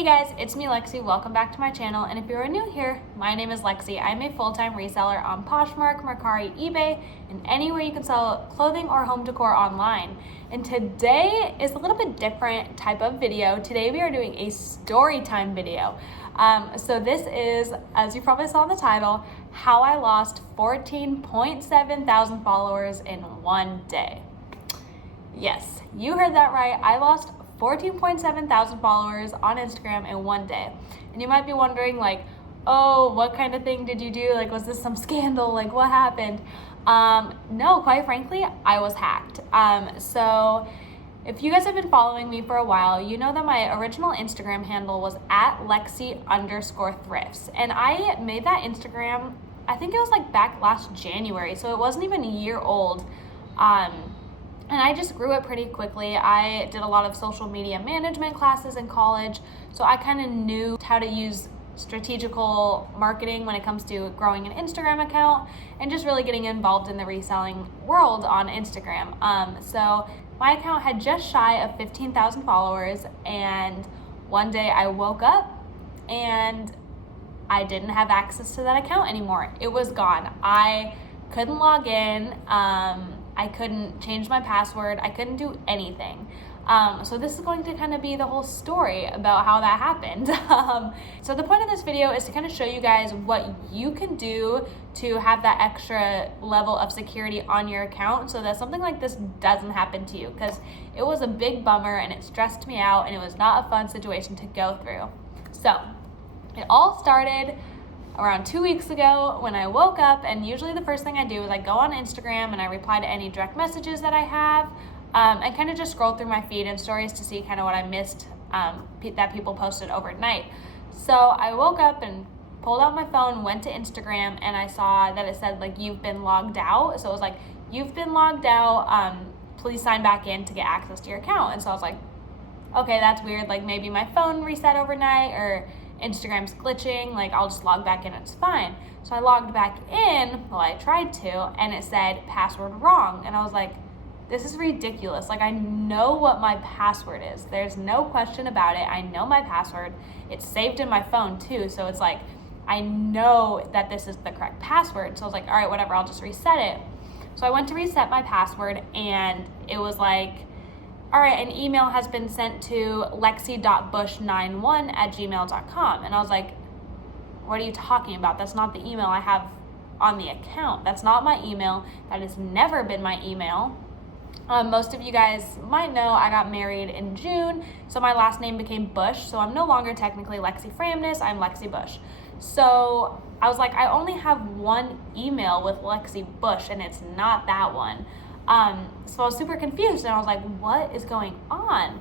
Hey guys, it's me Lexi. Welcome back to my channel, and if you are new here, my name is Lexi. I'm a full-time reseller on Poshmark, Mercari, eBay, and anywhere you can sell clothing or home decor online. And today is a little bit different type of video. Today we are doing a story time video. So this is, as you probably saw in the title, how I lost 14.7 thousand followers in one day. Yes, you heard that right. I lost 14.7 thousand followers on Instagram in one day. And you might be wondering, like, oh, what kind of thing did you do? Like, was this some scandal? Like, what happened? No, quite frankly, I was hacked. So if you guys have been following me for a while, you know that my original Instagram handle was at Lexi_thrifts. And I made that Instagram, I think it was like back last January, so it wasn't even a year old. And I just grew it pretty quickly. I did a lot of social media management classes in college, so I kind of knew how to use strategical marketing when it comes to growing an Instagram account and just really getting involved in the reselling world on Instagram. So my account had just shy of 15,000 followers, and one day I woke up and I didn't have access to that account anymore. It was gone. I couldn't log in. I couldn't change my password. I couldn't do anything. So this is going to kind of be the whole story about how that happened. So the point of this video is to kind of show you guys what you can do to have that extra level of security on your account so that something like this doesn't happen to you, because it was a big bummer and it stressed me out and it was not a fun situation to go through. So it all started around 2 weeks ago when I woke up, and usually the first thing I do is I go on Instagram and I reply to any direct messages that I have, and kind of just scroll through my feed and stories to see kind of what I missed that people posted overnight. So I woke up and pulled out my phone, went to Instagram, and I saw that it said like, you've been logged out. So it was like, you've been logged out, please sign back in to get access to your account. And so I was like, okay, that's weird, like maybe my phone reset overnight or Instagram's glitching, like I'll just log back in, it's fine. So I logged back in, well, I tried to, and it said password wrong. And I was like, this is ridiculous. Like, I know what my password is. There's no question about it. I know my password. It's saved in my phone too. So it's like, I know that this is the correct password. So I was like, all right, whatever, I'll just reset it. So I went to reset my password, and it was like, all right, an email has been sent to lexi.bush91@gmail.com. And I was like, what are you talking about? That's not the email I have on the account. That's not my email. That has never been my email. Most of you guys might know I got married in June, so my last name became Bush. So I'm no longer technically Lexi Framness, I'm Lexi Bush. So I was like, I only have one email with Lexi Bush, and it's not that one. So I was super confused, and I was like, what is going on?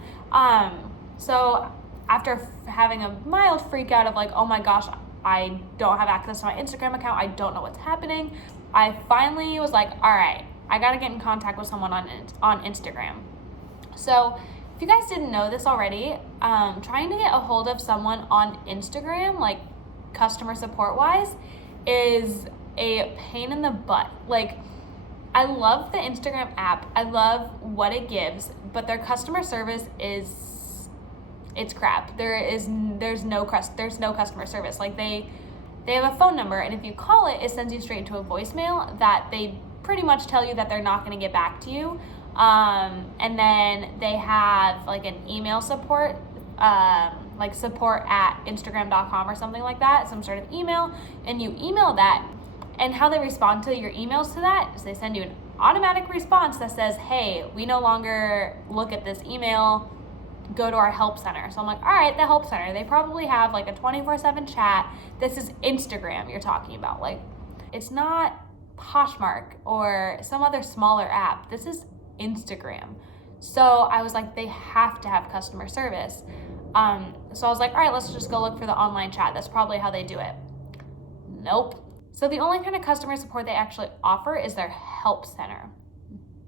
So after having a mild freak out of like, oh my gosh, I don't have access to my Instagram account, I don't know what's happening, I finally was like, all right, I gotta get in contact with someone on Instagram. So if you guys didn't know this already, trying to get a hold of someone on Instagram, like customer support wise, is a pain in the butt. Like, I love the Instagram app. I love what it gives, but their customer service it's crap. There's no customer service. Like, they have a phone number, and if you call it, it sends you straight into a voicemail that they pretty much tell you that they're not going to get back to you. And then they have like an email support, like support@instagram.com or something like that, some sort of email, and you email that. And how they respond to your emails to that is they send you an automatic response that says, hey, we no longer look at this email, go to our help center. So I'm like, all right, the help center, they probably have like a 24/7 chat. This is Instagram you're talking about. Like, it's not Poshmark or some other smaller app. This is Instagram. So I was like, they have to have customer service. So I was like, all right, let's just go look for the online chat. That's probably how they do it. Nope. So the only kind of customer support they actually offer is their help center.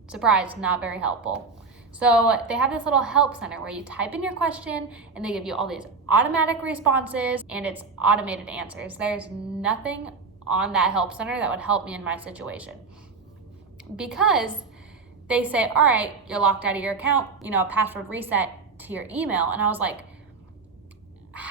Surprise, not very helpful. So they have this little help center where you type in your question and they give you all these automatic responses, and it's automated answers. There's nothing on that help center that would help me in my situation, because they say, all right, you're locked out of your account, a password reset to your email. And I was like,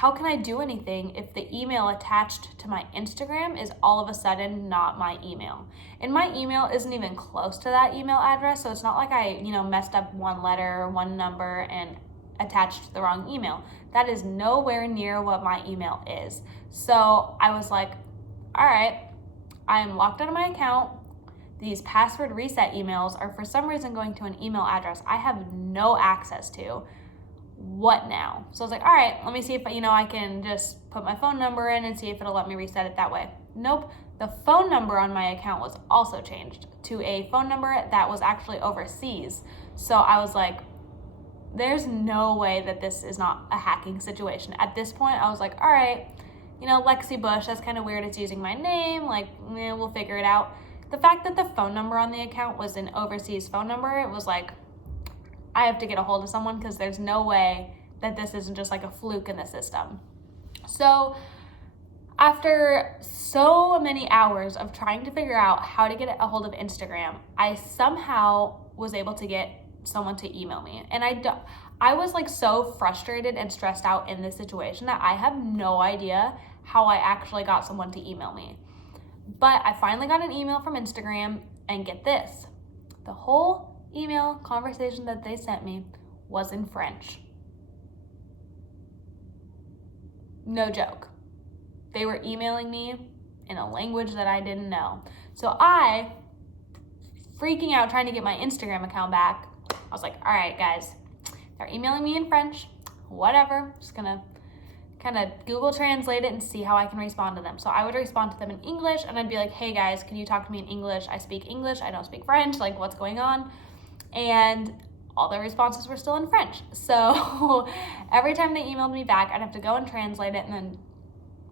how can I do anything if the email attached to my Instagram is all of a sudden not my email? And my email isn't even close to that email address, so it's not like I, messed up one letter or one number and attached the wrong email. That is nowhere near what my email is. So I was like, all right, I am locked out of my account. These password reset emails are for some reason going to an email address I have no access to. What now? So I was like, all right, let me see if, I can just put my phone number in and see if it'll let me reset it that way. Nope. The phone number on my account was also changed to a phone number that was actually overseas. So I was like, there's no way that this is not a hacking situation. At this point, I was like, all right, Lexi Bush, that's kind of weird. It's using my name. We'll figure it out. The fact that the phone number on the account was an overseas phone number, it was like, I have to get a hold of someone because there's no way that this isn't just like a fluke in the system. So after so many hours of trying to figure out how to get a hold of Instagram, I somehow was able to get someone to email me. And I was like so frustrated and stressed out in this situation that I have no idea how I actually got someone to email me. But I finally got an email from Instagram, and get this, the whole email conversation that they sent me was in French. No joke. They were emailing me in a language that I didn't know. So I, freaking out trying to get my Instagram account back, I was like, all right, guys, they're emailing me in French, whatever, just gonna kind of Google Translate it and see how I can respond to them. So I would respond to them in English, and I'd be like, hey guys, can you talk to me in English? I speak English, I don't speak French, like what's going on? And all their responses were still in French. So every time they emailed me back, I'd have to go and translate it and then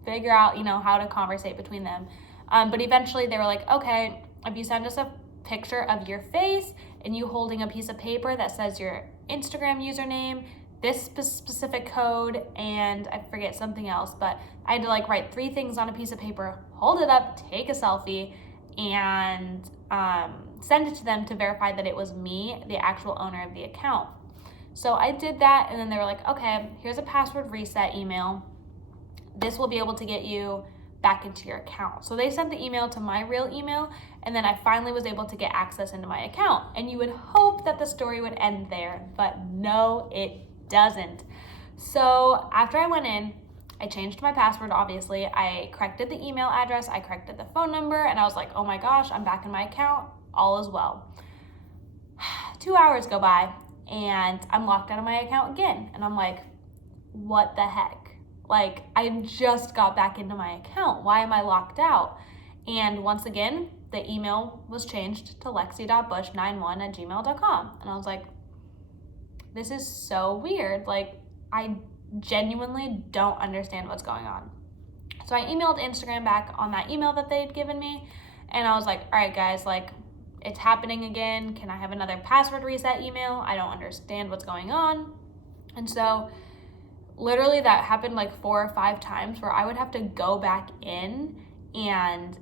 figure out, how to conversate between them. But eventually they were like, okay, if you send us a picture of your face and you holding a piece of paper that says your Instagram username, this specific code, and I forget something else, but I had to write 3 things on a piece of paper, hold it up, take a selfie, and send it to them to verify that it was me, the actual owner of the account. So I did that, and then they were like, okay, here's a password reset email. This will be able to get you back into your account. So they sent the email to my real email, and then I finally was able to get access into my account. And you would hope that the story would end there, but no, it doesn't. So after I went in, I changed my password, obviously. I corrected the email address, I corrected the phone number, and I was like, oh my gosh, I'm back in my account, all is well. 2 hours go by, and I'm locked out of my account again. And I'm like, what the heck? I just got back into my account. Why am I locked out? And once again, the email was changed to lexi.bush91@gmail.com. And I was like, this is so weird. I genuinely don't understand what's going on. So I emailed Instagram back on that email that they had given me, and I was like, all right guys, it's happening again. Can I have another password reset email? I don't understand what's going on. And so literally that happened 4 or 5 times where I would have to go back in and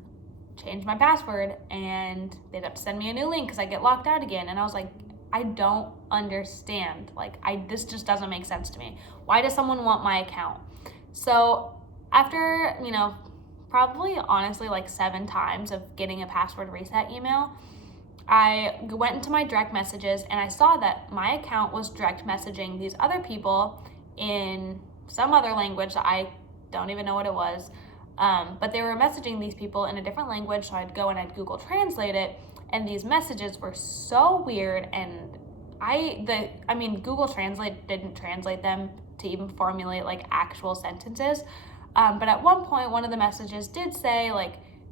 change my password, and they'd have to send me a new link because I get locked out again. And I was like, I don't understand. This just doesn't make sense to me. Why does someone want my account? So after, probably honestly 7 times of getting a password reset email, I went into my direct messages and I saw that my account was direct messaging these other people in some other language that I don't even know what it was. But they were messaging these people in a different language, so I'd go and I'd Google Translate it, and these messages were so weird, and Google Translate didn't translate them to even formulate actual sentences. But at one point, one of the messages did say,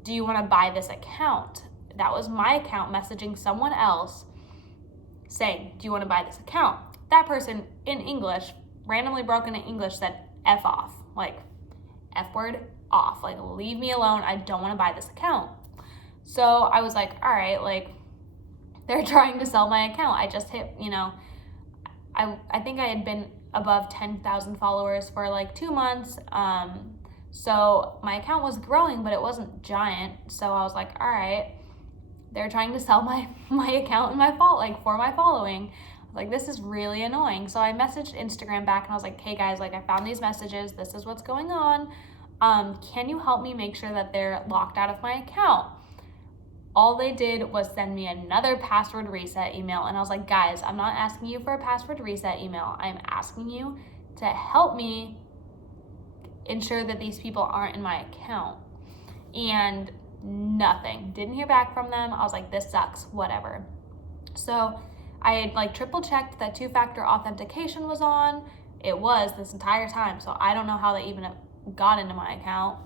do you want to buy this account? That was my account messaging someone else saying, do you want to buy this account? That person in English, randomly broken in English, said F off, F word off, leave me alone, I don't want to buy this account. So I was like, all right, they're trying to sell my account. I just hit, I think I had been above 10,000 followers for 2 months. So my account was growing, but it wasn't giant. So I was like, all right, they're trying to sell my account and my for my following. Like, this is really annoying. So I messaged Instagram back and I was like, hey guys, like I found these messages. This is what's going on. Can you help me make sure that they're locked out of my account? All they did was send me another password reset email. And I was like, guys, I'm not asking you for a password reset email. I'm asking you to help me ensure that these people aren't in my account. And nothing. Didn't hear back from them. I was like, this sucks, whatever. So I had like triple checked that 2-factor authentication was on. It was this entire time. So I don't know how they even got into my account.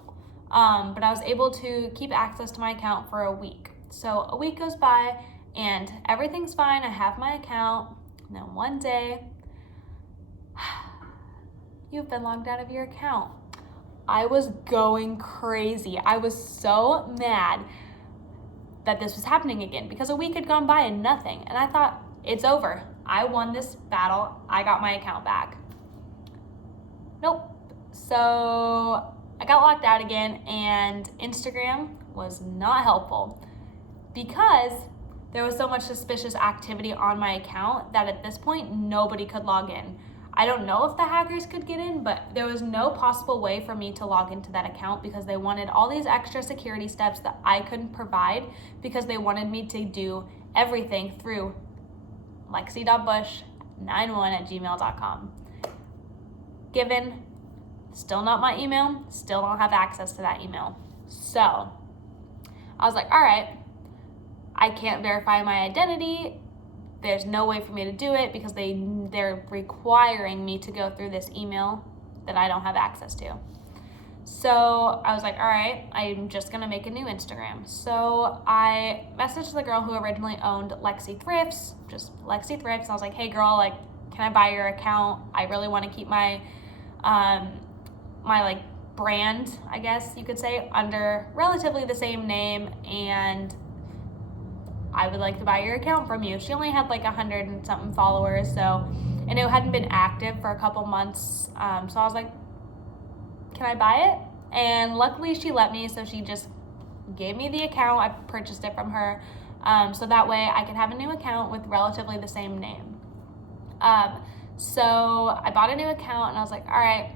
But I was able to keep access to my account for a week. So a week goes by and everything's fine. I have my account. And then one day, you've been logged out of your account. I was going crazy. I was so mad that this was happening again because a week had gone by and nothing. And I thought, it's over. I won this battle. I got my account back. Nope. So I got locked out again, and Instagram was not helpful because there was so much suspicious activity on my account that at this point, nobody could log in. I don't know if the hackers could get in, but there was no possible way for me to log into that account because they wanted all these extra security steps that I couldn't provide because they wanted me to do everything through lexi.bush91@gmail.com. Given, still not my email, still don't have access to that email. So I was like, all right, I can't verify my identity. There's no way for me to do it because they're requiring me to go through this email that I don't have access to. So I was like, all right, I'm just gonna make a new Instagram. So I messaged the girl who originally owned Lexithrifts, just Lexithrifts. I was like, hey girl, like, can I buy your account? I really want to keep my my like brand, I guess you could say, under relatively the same name, and I would like to buy your account from you. She only had like 100 and something followers, and it hadn't been active for a couple months. So I was like, can I buy it? And luckily she let me, so she just gave me the account. I purchased it from her, so that way I could have a new account with relatively the same name. So I bought a new account and I was like, all right,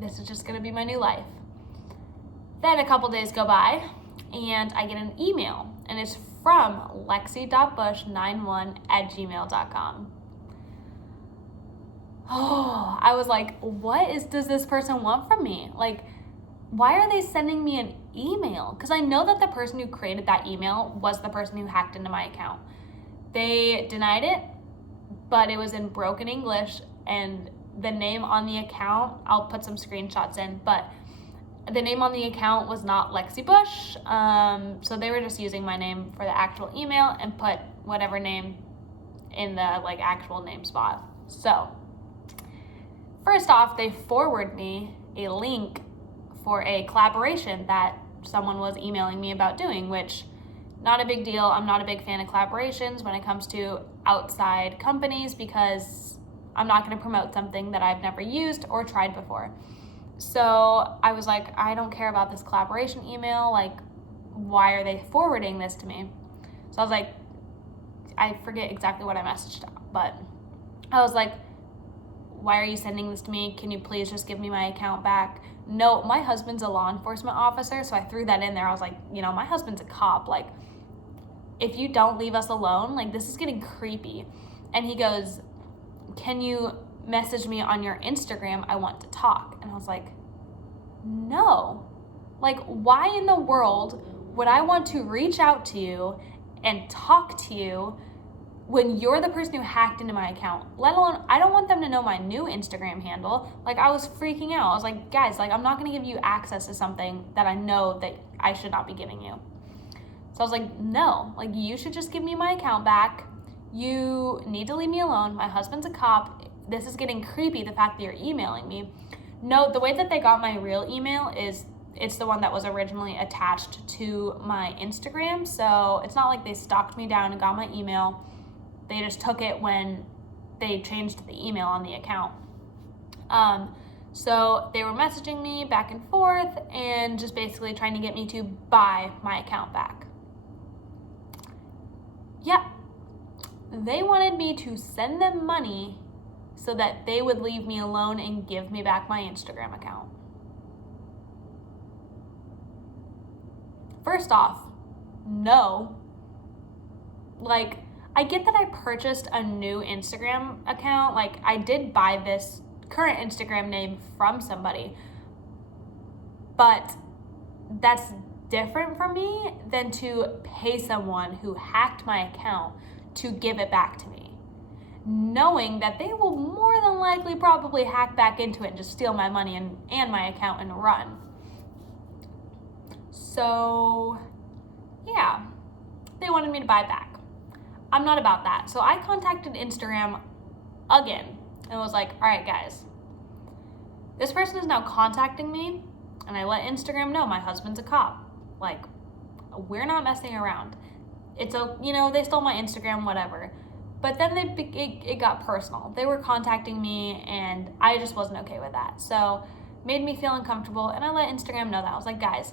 this is just gonna be my new life. Then a couple days go by and I get an email, and it's from lexi.bush91@gmail.com. Oh, I was like, does this person want from me? Like, why are they sending me an email? Because I know that the person who created that email was the person who hacked into my account. They denied it, but it was in broken English, and the name on the account, I'll put some screenshots in, but the name on the account was not Lexi Bush. So they were just using my name for the actual email and put whatever name in the like actual name spot. So first off, they forward me a link for a collaboration that someone was emailing me about doing, which not a big deal. I'm not a big fan of collaborations when it comes to outside companies because I'm not going to promote something that I've never used or tried before. So I was like, I don't care about this collaboration email. Like, why are they forwarding this to me? So I was like, I forget exactly what I messaged, but I was like, why are you sending this to me? Can you please just give me my account back? No, my husband's a law enforcement officer, so I threw that in there. I was like, my husband's a cop. Like, if you don't leave us alone, like, this is getting creepy. And he goes, can you message me on your Instagram? I want to talk. And I was like, no. Like, why in the world would I want to reach out to you and talk to you when you're the person who hacked into my account? Let alone, I don't want them to know my new Instagram handle. Like, I was freaking out. I was like, guys, like, I'm not going to give you access to something that I know that I should not be giving you. So I was like, no, like, you should just give me my account back. You need to leave me alone. My husband's a cop. This is getting creepy, the fact that you're emailing me. No, the way that they got my real email is it's the one that was originally attached to my Instagram. So it's not like they stalked me down and got my email. They just took it when they changed the email on the account. So they were messaging me back and forth and just basically trying to get me to buy my account back. Yeah. they wanted me to send them money so that they would leave me alone and give me back my Instagram account. First off, no. Like, I get that I purchased a new Instagram account. Like, I did buy this current Instagram name from somebody, but that's different for me than to pay someone who hacked my account to give it back to me, knowing that they will more than likely probably hack back into it and just steal my money and my account and run. So yeah, they wanted me to buy back. I'm not about that. So I contacted Instagram again and was like, all right, guys, this person is now contacting me, and I let Instagram know my husband's a cop. Like, we're not messing around. It's they stole my Instagram, whatever. But then it got personal. They were contacting me, and I just wasn't okay with that. So made me feel uncomfortable, and I let Instagram know that. I was like, guys,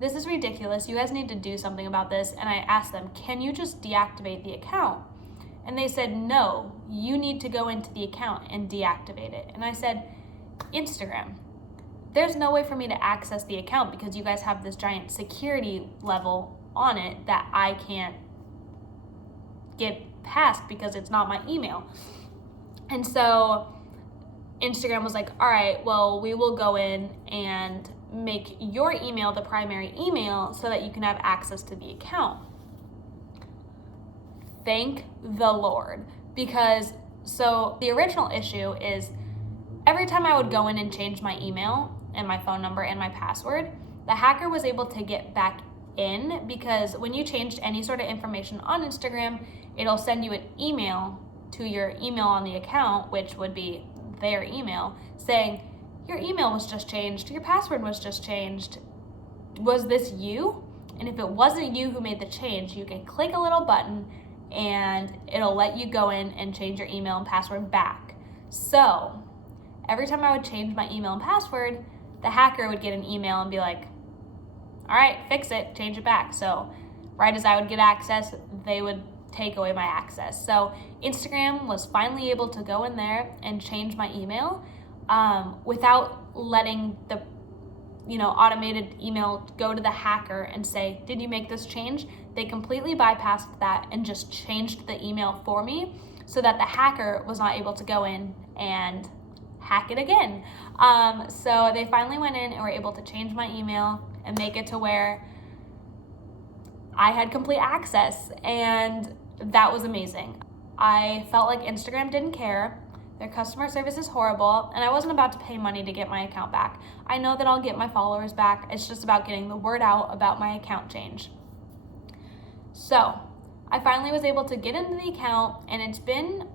this is ridiculous. You guys need to do something about this. And I asked them, can you just deactivate the account? And they said, no, you need to go into the account and deactivate it. And I said, Instagram, there's no way for me to access the account because you guys have this giant security level on it that I can't get past because it's not my email. And so Instagram was like, all right, well, we will go in and make your email the primary email so that you can have access to the account. Thank the Lord. Because so the original issue is every time I would go in and change my email and my phone number and my password, the hacker was able to get back in, because when you changed any sort of information on Instagram, it'll send you an email to your email on the account, which would be their email, saying, your email was just changed, your password was just changed. Was this you? And if it wasn't you who made the change, you can click a little button and it'll let you go in and change your email and password back. So every time I would change my email and password, the hacker would get an email and be like, all right, fix it, change it back. So right as I would get access, they would take away my access. So Instagram was finally able to go in there and change my email without letting the automated email go to the hacker and say, did you make this change? They completely bypassed that and just changed the email for me so that the hacker was not able to go in and hack it again. So they finally went in and were able to change my email and make it to where I had complete access, and that was amazing. I felt like Instagram didn't care. Their customer service is horrible, and I wasn't about to pay money to get my account back. I know that I'll get my followers back. It's just about getting the word out about my account change. So I finally was able to get into the account, and it's been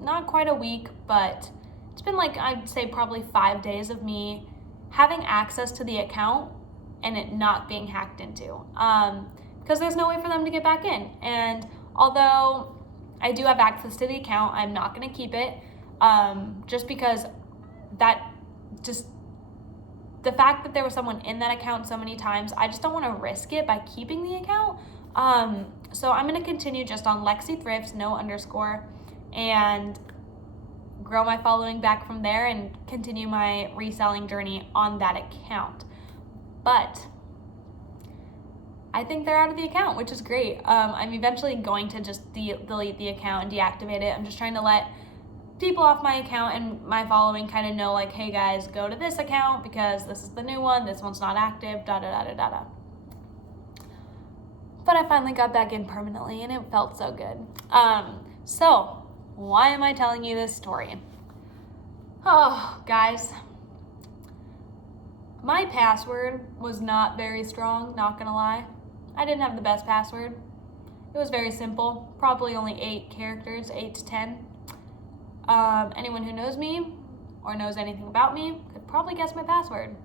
not quite a week, but it's been like, I'd say probably 5 days of me having access to the account and it not being hacked into, because there's no way for them to get back in. And although I do have access to the account, I'm not going to keep it, just because the fact that there was someone in that account so many times, I just don't want to risk it by keeping the account. So I'm going to continue just on Lexithrifts, no underscore, and grow my following back from there and continue my reselling journey on that account. But I think they're out of the account, which is great. I'm eventually going to just delete the account and deactivate it. I'm just trying to let people off my account and my following kind of know, like, hey guys, go to this account because this is the new one, this one's not active, da-da-da-da-da-da. But I finally got back in permanently and it felt so good. So why am I telling you this story? Oh, guys. My password was not very strong, not gonna lie. I didn't have the best password. It was very simple, probably only 8 characters, 8 to 10. Anyone who knows me or knows anything about me could probably guess my password.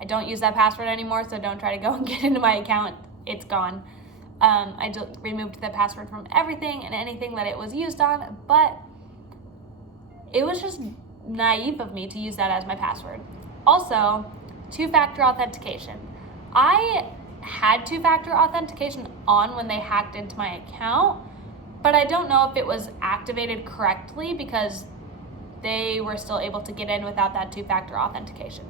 I don't use that password anymore, so don't try to go and get into my account. It's gone. I removed the password from everything and anything that it was used on, but it was just naive of me to use that as my password. Also, 2-factor authentication. I had two-factor authentication on when they hacked into my account, but I don't know if it was activated correctly because they were still able to get in without that two-factor authentication.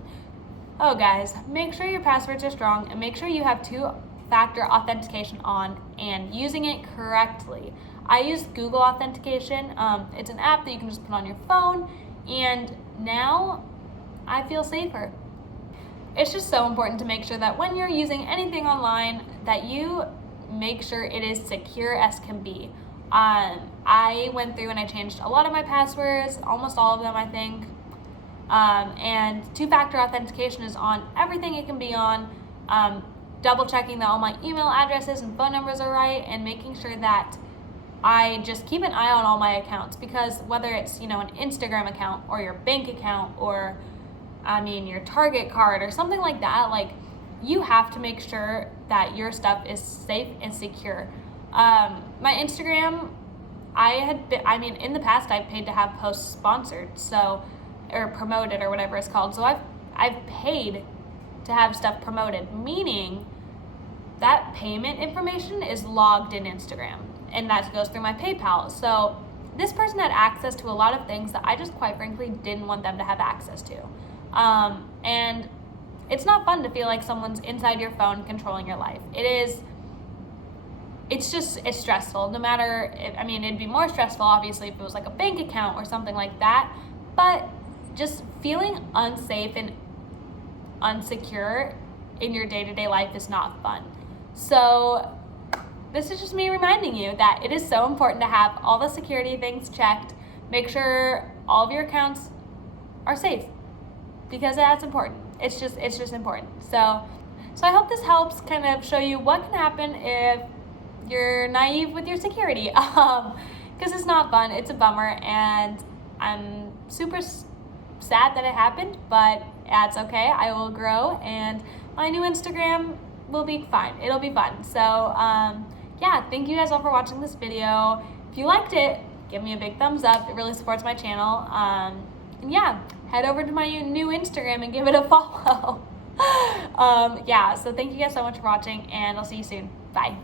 Oh guys, make sure your passwords are strong and make sure you have two-factor authentication on and using it correctly. I use Google Authentication. It's an app that you can just put on your phone, and now I feel safer. It's just so important to make sure that when you're using anything online that you make sure it is secure as can be. I went through and I changed a lot of my passwords, almost all of them I think, and two-factor authentication is on everything it can be on, double checking that all my email addresses and phone numbers are right, and making sure that I just keep an eye on all my accounts, because whether it's, an Instagram account or your bank account or your Target card or something like that, like, you have to make sure that your stuff is safe and secure. My Instagram, in the past I've paid to have posts sponsored, or promoted or whatever it's called. So I've paid to have stuff promoted, meaning that payment information is logged in Instagram, and that goes through my PayPal. So this person had access to a lot of things that I just quite frankly didn't want them to have access to. And it's not fun to feel like someone's inside your phone controlling your life. It's stressful. No matter, it'd be more stressful obviously if it was like a bank account or something like that, but just feeling unsafe and unsecure in your day-to-day life is not fun. So this is just me reminding you that it is so important to have all the security things checked. Make sure all of your accounts are safe, because that's important. It's just important. So I hope this helps kind of show you what can happen if you're naive with your security, because it's not fun. It's a bummer, and I'm super sad that it happened, but that's okay. I will grow, and my new Instagram will be fine. It'll be fun. So yeah, thank you guys all for watching this video. If you liked it, give me a big thumbs up. It really supports my channel. And yeah, head over to my new Instagram and give it a follow. Yeah, so thank you guys so much for watching, and I'll see you soon. Bye.